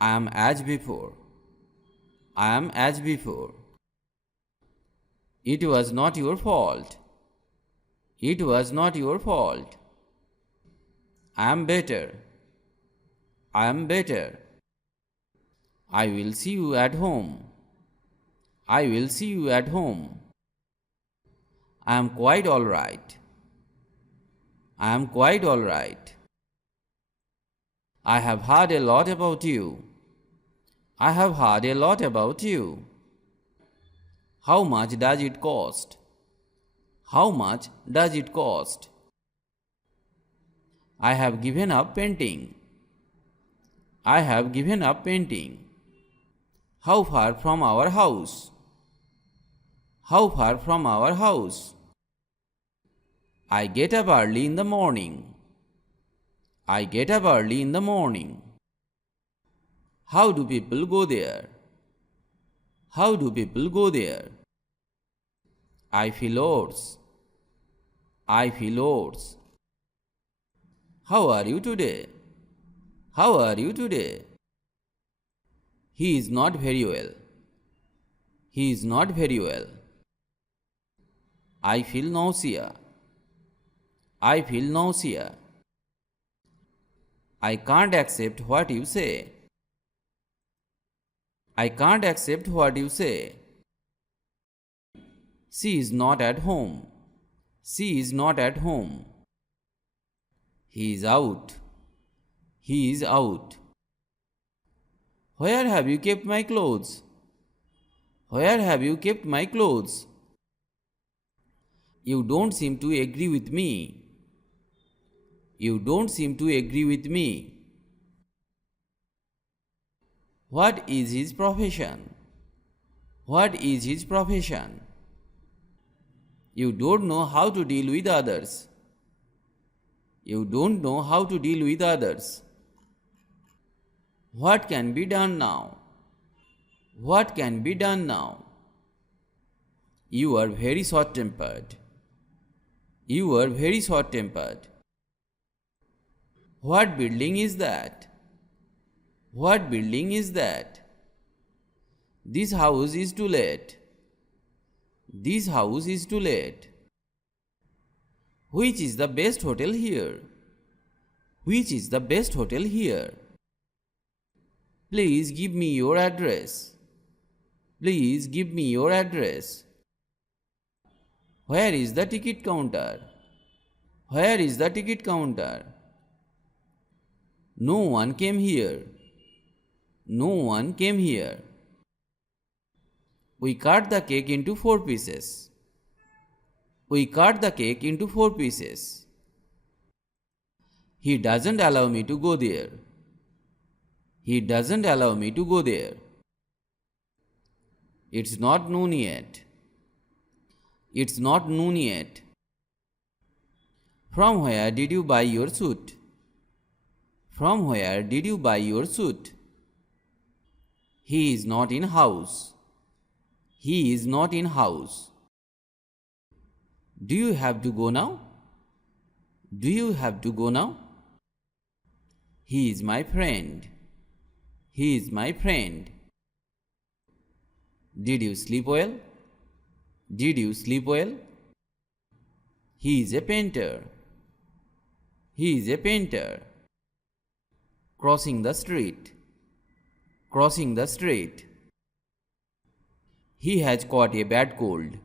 I am as before. I am as before. It was not your fault. It was not your fault. I am better. I am better. I will see you at home. I will see you at home. I am quite all right. I am quite all right. I have heard a lot about you. I have heard a lot about you. How much does it cost? How much does it cost? I have given up painting. I have given up painting. How far from our house? How far from our house? I get up early in the morning. I get up early in the morning. How do people go there? How do people go there? I feel oats. I feel oats. How are you today? How are you today? He is not very well. He is not very well. I feel nausea. I feel nausea. I can't accept what you say. I can't accept what you say. She is not at home. She is not at home. He is out. He is out. Where have you kept my clothes? Where have you kept my clothes? You don't seem to agree with me. You don't seem to agree with me. What is his profession? What is his profession? You don't know how to deal with others. You don't know how to deal with others. What can be done now? What can be done now? You are very short-tempered. You are very short-tempered. What building is that? What building is that? This house is too late. This house is too late. Which is the best hotel here? Which is the best hotel here? Please give me your address. Please give me your address. Where is the ticket counter? Where is the ticket counter? No one came here. No one came here. We cut the cake into 4 pieces. We cut the cake into 4 pieces. He doesn't allow me to go there. He doesn't allow me to go there. It's not noon yet. It's not noon yet. From where did you buy your suit? From where did you buy your suit? He is not in house. He is not in house. Do you have to go now? Do you have to go now? He is my friend. He is my friend. Did you sleep well? Did you sleep well? He is a painter. He is a painter. Crossing the street. Crossing the street. He has caught a bad cold.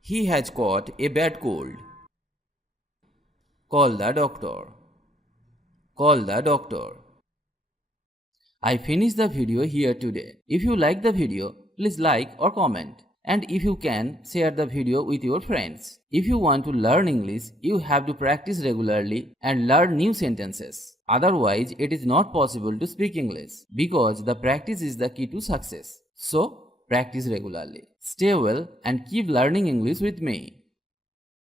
He has caught a bad cold. Call the doctor. Call the doctor. I finished the video here today. If you like the video, please like or comment. And if you can, share the video with your friends. If you want to learn English, you have to practice regularly and learn new sentences. Otherwise, it is not possible to speak English because the practice is the key to success. So, practice regularly. Stay well and keep learning English with me.